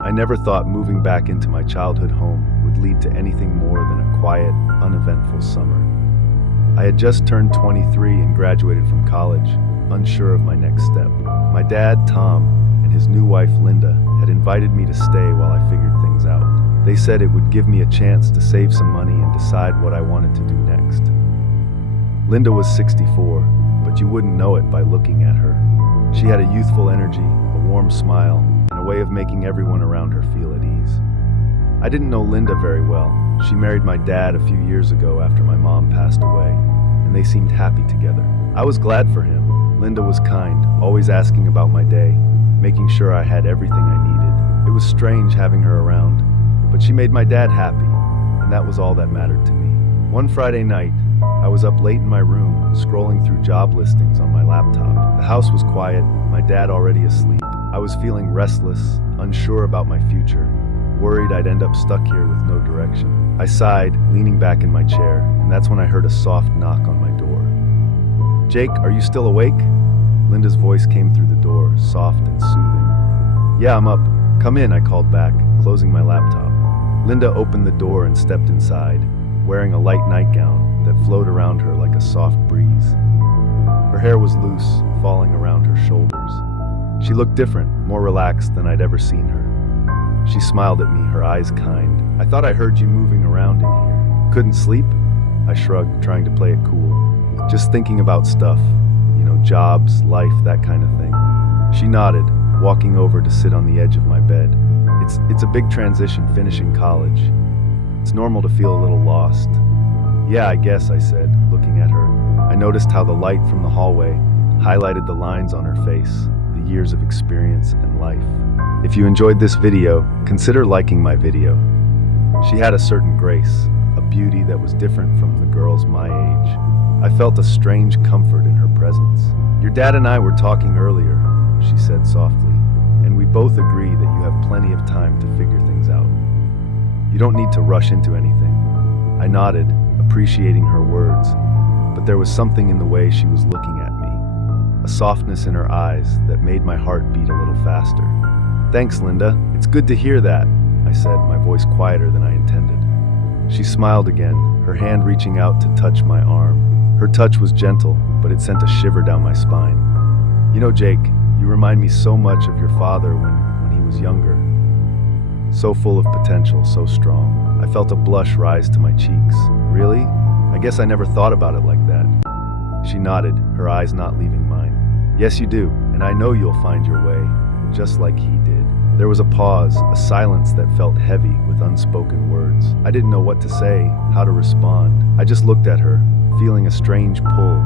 I never thought moving back into my childhood home would lead to anything more than a quiet, uneventful summer. I had just turned 23 and graduated from college, unsure of my next step. My dad, Tom, and his new wife, Linda, had invited me to stay while I figured things out. They said it would give me a chance to save some money and decide what I wanted to do next. Linda was 64, but you wouldn't know it by looking at her. She had a youthful energy, a warm smile, and a way of making everyone around her feel at ease. I didn't know Linda very well. She married my dad a few years ago after my mom passed away, and they seemed happy together. I was glad for him. Linda was kind, always asking about my day, making sure I had everything I needed. It was strange having her around, but she made my dad happy, and that was all that mattered to me. One Friday night, I was up late in my room, scrolling through job listings on my laptop. The house was quiet, my dad already asleep. I was feeling restless, unsure about my future, worried I'd end up stuck here with no direction. I sighed, leaning back in my chair, and that's when I heard a soft knock on my door. "Jake, are you still awake?" Linda's voice came through the door, soft and soothing. "Yeah, I'm up. Come in," I called back, closing my laptop. Linda opened the door and stepped inside, wearing a light nightgown that flowed around her like a soft breeze. Her hair was loose, falling around her shoulders. She looked different, more relaxed than I'd ever seen her. She smiled at me, her eyes kind. "I thought I heard you moving around in here. Couldn't sleep?" I shrugged, trying to play it cool. "Just thinking about stuff. Jobs, life, that kind of thing." She nodded, walking over to sit on the edge of my bed. It's a big transition finishing college. It's normal to feel a little lost." "Yeah, I guess," I said, looking at her. I noticed how the light from the hallway highlighted the lines on her face, the years of experience and life. If you enjoyed this video, consider liking my video. She had a certain grace, a beauty that was different from the girls my age. I felt a strange comfort in her presence. "Your dad and I were talking earlier," she said softly, "and we both agree that you have plenty of time to figure things out. You don't need to rush into anything." I nodded, appreciating her words, but there was something in the way she was looking at me, a softness in her eyes that made my heart beat a little faster. "Thanks, Linda. It's good to hear that," I said, my voice quieter than I intended. She smiled again, her hand reaching out to touch my arm. Her touch was gentle, but it sent a shiver down my spine. "Jake, you remind me so much of your father when he was younger. So full of potential, so strong." I felt a blush rise to my cheeks. "Really? I guess I never thought about it like that." She nodded, her eyes not leaving mine. "Yes, you do, and I know you'll find your way, just like he did." There was a pause, a silence that felt heavy with unspoken words. I didn't know what to say, how to respond. I just looked at her, feeling a strange pull,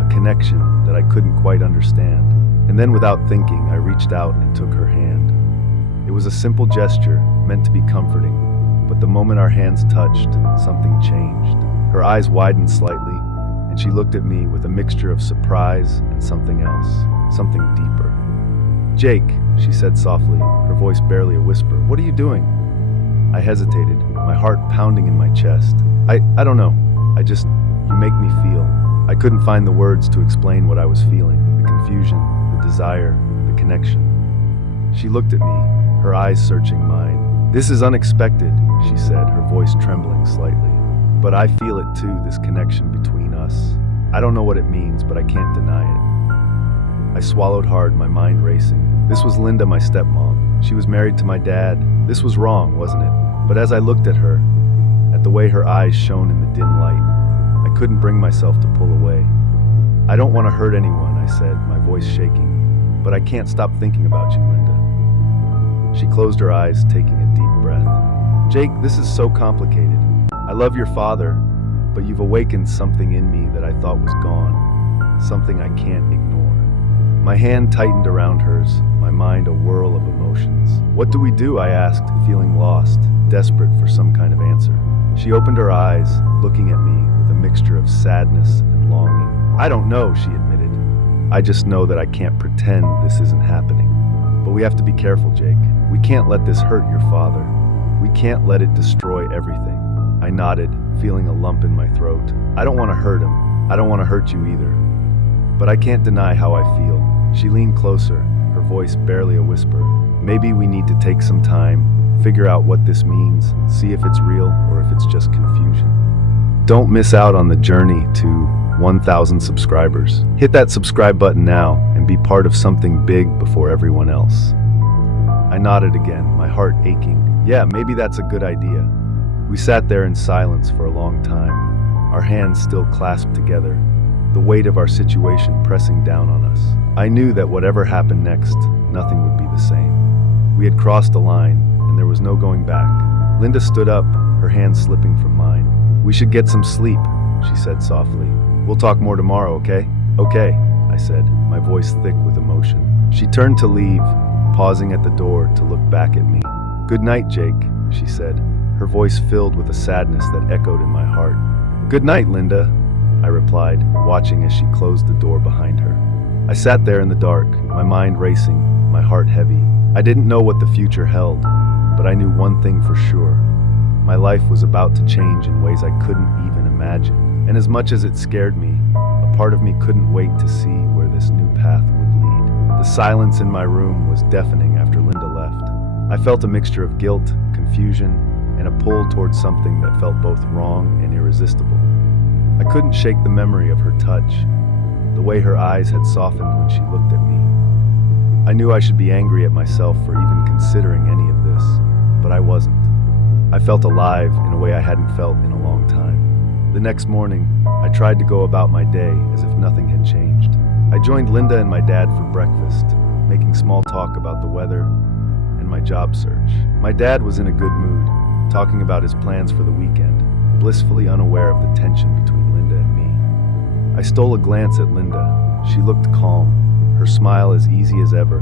a connection that I couldn't quite understand. And then without thinking, I reached out and took her hand. It was a simple gesture, meant to be comforting, but the moment our hands touched, something changed. Her eyes widened slightly, and she looked at me with a mixture of surprise and something else, something deeper. "Jake," she said softly, her voice barely a whisper, "what are you doing?" I hesitated, my heart pounding in my chest. I don't know. You make me feel. I couldn't find the words to explain what I was feeling, the confusion, the desire, the connection. She looked at me, her eyes searching mine. "This is unexpected," she said, her voice trembling slightly. "But I feel it too, this connection between us. I don't know what it means, but I can't deny it." I swallowed hard, my mind racing. This was Linda, my stepmom. She was married to my dad. This was wrong, wasn't it? But as I looked at her, at the way her eyes shone in the dim light, I couldn't bring myself to pull away. "I don't want to hurt anyone," I said, my voice shaking, "but I can't stop thinking about you, Linda." She closed her eyes, taking a deep breath. "Jake, this is so complicated. I love your father, but you've awakened something in me that I thought was gone, something I can't ignore." My hand tightened around hers, my mind a whirl of emotions. "What do we do?" I asked, feeling lost, desperate for some kind of answer. She opened her eyes, looking at me with a mixture of sadness and longing. "I don't know," she admitted. "I just know that I can't pretend this isn't happening. But we have to be careful, Jake. We can't let this hurt your father. We can't let it destroy everything." I nodded, feeling a lump in my throat. "I don't want to hurt him. I don't want to hurt you either. But I can't deny how I feel." She leaned closer, her voice barely a whisper. Maybe we need to take some time, figure out what this means, see if it's real or if it's just confusion. Don't miss out on the journey to 1,000 subscribers. Hit that subscribe button now and be part of something big before everyone else. I nodded again, my heart aching. Yeah, maybe that's a good idea. We sat there in silence for a long time, our hands still clasped together, the weight of our situation pressing down on us. I knew that whatever happened next, nothing would be the same. We had crossed a line, and there was no going back. Linda stood up, her hand slipping from mine. "We should get some sleep," she said softly. "We'll talk more tomorrow, okay?" "Okay," I said, my voice thick with emotion. She turned to leave, pausing at the door to look back at me. "Good night, Jake," she said, her voice filled with a sadness that echoed in my heart. "Good night, Linda," I replied, watching as she closed the door behind her. I sat there in the dark, my mind racing, my heart heavy. I didn't know what the future held, but I knew one thing for sure. My life was about to change in ways I couldn't even imagine. And as much as it scared me, a part of me couldn't wait to see where this new path would lead. The silence in my room was deafening after Linda left. I felt a mixture of guilt, confusion, and a pull towards something that felt both wrong and irresistible. I couldn't shake the memory of her touch, the way her eyes had softened when she looked at me. I knew I should be angry at myself for even considering any of this, but I wasn't. I felt alive in a way I hadn't felt in a long time. The next morning, I tried to go about my day as if nothing had changed. I joined Linda and my dad for breakfast, making small talk about the weather and my job search. My dad was in a good mood, talking about his plans for the weekend, blissfully unaware of the tension between Linda and me. I stole a glance at Linda. She looked calm, her smile as easy as ever,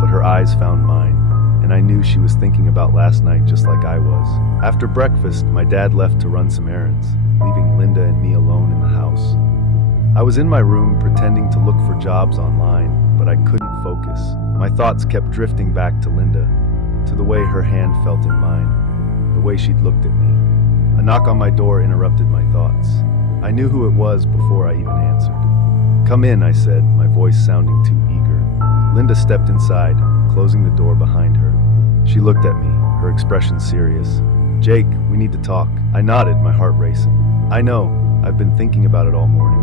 but her eyes found mine, and I knew she was thinking about last night just like I was. After breakfast, my dad left to run some errands, leaving Linda and me alone in the house. I was in my room pretending to look for jobs online, but I couldn't focus. My thoughts kept drifting back to Linda, to the way her hand felt in mine, the way she'd looked at me. A knock on my door interrupted my thoughts. I knew who it was before I even answered. "Come in," I said, my voice sounding too eager. Linda stepped inside, closing the door behind her. She looked at me, her expression serious. "Jake, we need to talk." I nodded, my heart racing. "I know, I've been thinking about it all morning."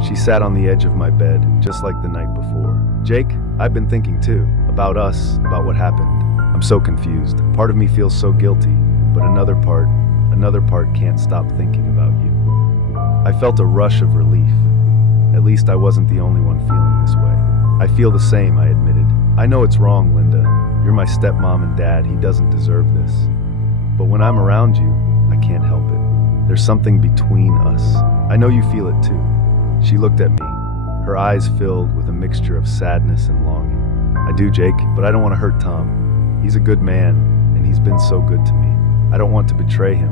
She sat on the edge of my bed, just like the night before. "Jake, I've been thinking too, about us, about what happened. I'm so confused. Part of me feels so guilty, but another part can't stop thinking about you." I felt a rush of relief. At least I wasn't the only one feeling this way. "I feel the same," I admitted. "I know it's wrong, Linda. You're my stepmom and dad. He doesn't deserve this. But when I'm around you, I can't help it. There's something between us. I know you feel it too." She looked at me, her eyes filled with a mixture of sadness and longing. "I do, Jake, but I don't want to hurt Tom. He's a good man, and he's been so good to me. I don't want to betray him,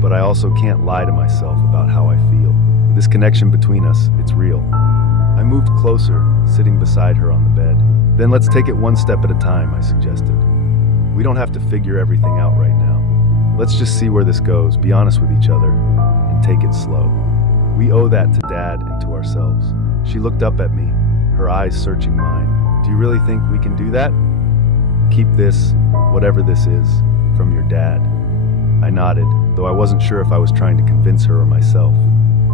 but I also can't lie to myself about how I feel. This connection between us, it's real." I moved closer, sitting beside her on the bed. "Then let's take it one step at a time," I suggested. "We don't have to figure everything out right now. Let's just see where this goes, be honest with each other, and take it slow. We owe that to Dad and to ourselves." She looked up at me, her eyes searching mine. "Do you really think we can do that? Keep this, whatever this is, from your dad?" I nodded, though I wasn't sure if I was trying to convince her or myself.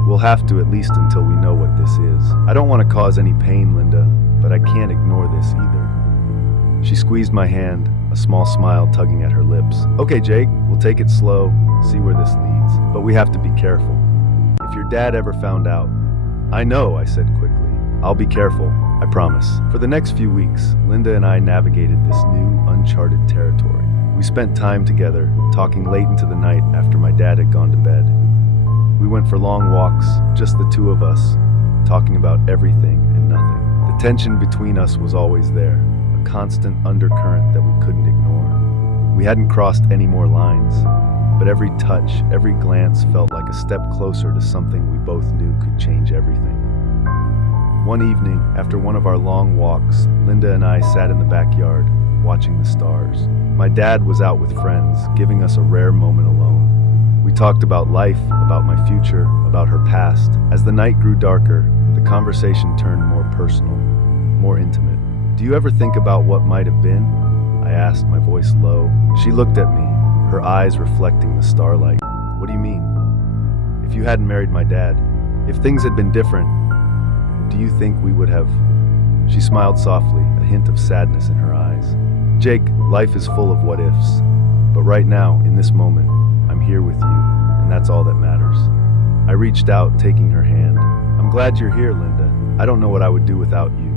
"We'll have to, at least until we know what this is. I don't want to cause any pain, Linda, but I can't ignore this either." She squeezed my hand, a small smile tugging at her lips. "Okay, Jake, we'll take it slow, see where this leads. But we have to be careful. If your dad ever found out..." "I know," I said quickly. "I'll be careful, I promise." For the next few weeks, Linda and I navigated this new, uncharted territory. We spent time together, talking late into the night after my dad had gone to bed. We went for long walks, just the two of us, talking about everything and nothing. The tension between us was always there, a constant undercurrent that we couldn't ignore. We hadn't crossed any more lines, but every touch, every glance felt like a step closer to something we both knew could change everything. One evening, after one of our long walks, Linda and I sat in the backyard, watching the stars. My dad was out with friends, giving us a rare moment alone. We talked about life, about my future, about her past. As the night grew darker, the conversation turned more personal, more intimate. Do you ever think about what might have been? I asked, my voice low. She looked at me, her eyes reflecting the starlight. What do you mean? If you hadn't married my dad, if things had been different, do you think we would have? She smiled softly, a hint of sadness in her eyes. Jake, life is full of what ifs. But right now, in this moment, I'm here with you, and that's all that matters. I reached out, taking her hand. I'm glad you're here, Linda. I don't know what I would do without you.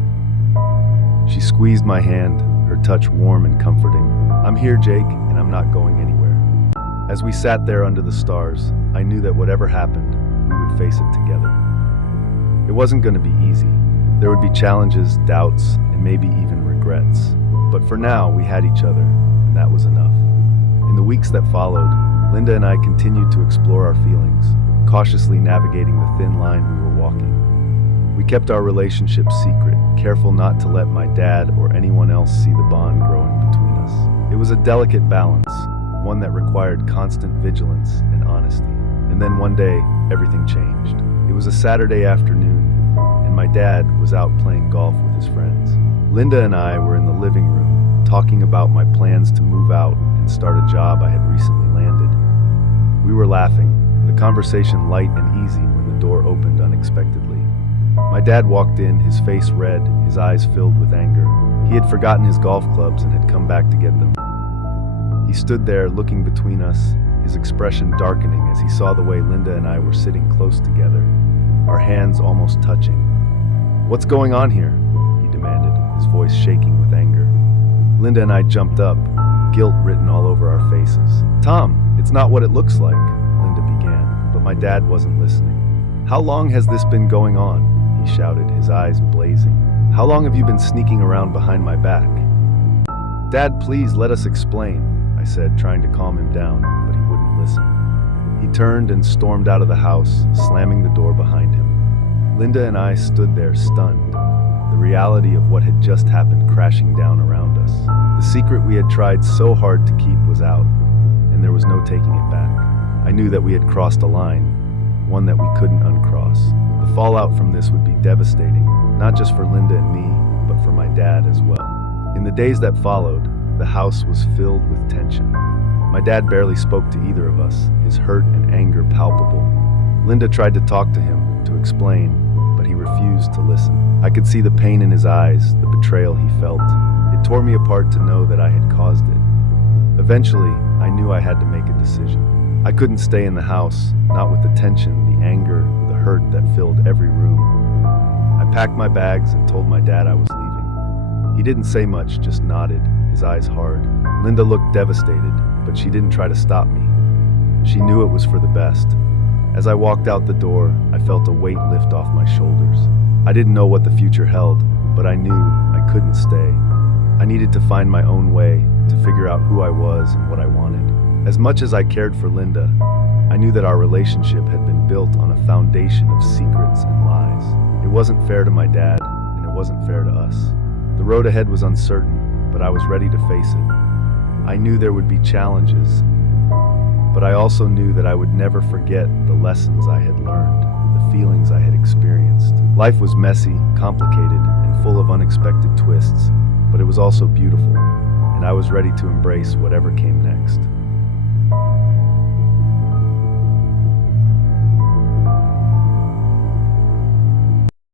She squeezed my hand, her touch warm and comforting. I'm here, Jake, and I'm not going anywhere. As we sat there under the stars, I knew that whatever happened, we would face it together. It wasn't going to be easy. There would be challenges, doubts, and maybe even regrets. But for now, we had each other, and that was enough. In the weeks that followed, Linda and I continued to explore our feelings, cautiously navigating the thin line we were walking. We kept our relationship secret, careful not to let my dad or anyone else see the bond growing between us. It was a delicate balance, one that required constant vigilance and honesty. And then one day, everything changed. It was a Saturday afternoon, and my dad was out playing golf with his friends. Linda and I were in the living room, talking about my plans to move out and start a job I had recently landed. We were laughing, the conversation light and easy when the door opened unexpectedly. My dad walked in, his face red, his eyes filled with anger. He had forgotten his golf clubs and had come back to get them. He stood there looking between us, his expression darkening as he saw the way Linda and I were sitting close together, our hands almost touching. "What's going on here?" he demanded, his voice shaking with anger. Linda and I jumped up, guilt written all over our faces. "Tom, it's not what it looks like," Linda began, but my dad wasn't listening. "How long has this been going on?" he shouted, his eyes blazing. "How long have you been sneaking around behind my back?" "Dad, please let us explain," I said, trying to calm him down, but he wouldn't listen. He turned and stormed out of the house, slamming the door behind him. Linda and I stood there stunned, the reality of what had just happened crashing down around us. The secret we had tried so hard to keep was out, and there was no taking it back. I knew that we had crossed a line, one that we couldn't uncross. The fallout from this would be devastating, not just for Linda and me, but for my dad as well. In the days that followed, the house was filled with tension. My dad barely spoke to either of us, his hurt and anger palpable. Linda tried to talk to him, to explain, but he refused to listen. I could see the pain in his eyes, the betrayal he felt. It tore me apart to know that I had caused it. Eventually, I knew I had to make a decision. I couldn't stay in the house, not with the tension, the anger, the hurt that filled every room. I packed my bags and told my dad I was leaving. He didn't say much, just nodded, his eyes hard. Linda looked devastated, but she didn't try to stop me. She knew it was for the best. As I walked out the door, I felt a weight lift off my shoulders. I didn't know what the future held, but I knew I couldn't stay. I needed to find my own way, to figure out who I was and what I wanted. As much as I cared for Linda, I knew that our relationship had been built on a foundation of secrets and lies. It wasn't fair to my dad, and it wasn't fair to us. The road ahead was uncertain, but I was ready to face it. I knew there would be challenges, but I also knew that I would never forget the lessons I had learned, the feelings I had experienced. Life was messy, complicated, and full of unexpected twists, but it was also beautiful, and I was ready to embrace whatever came next.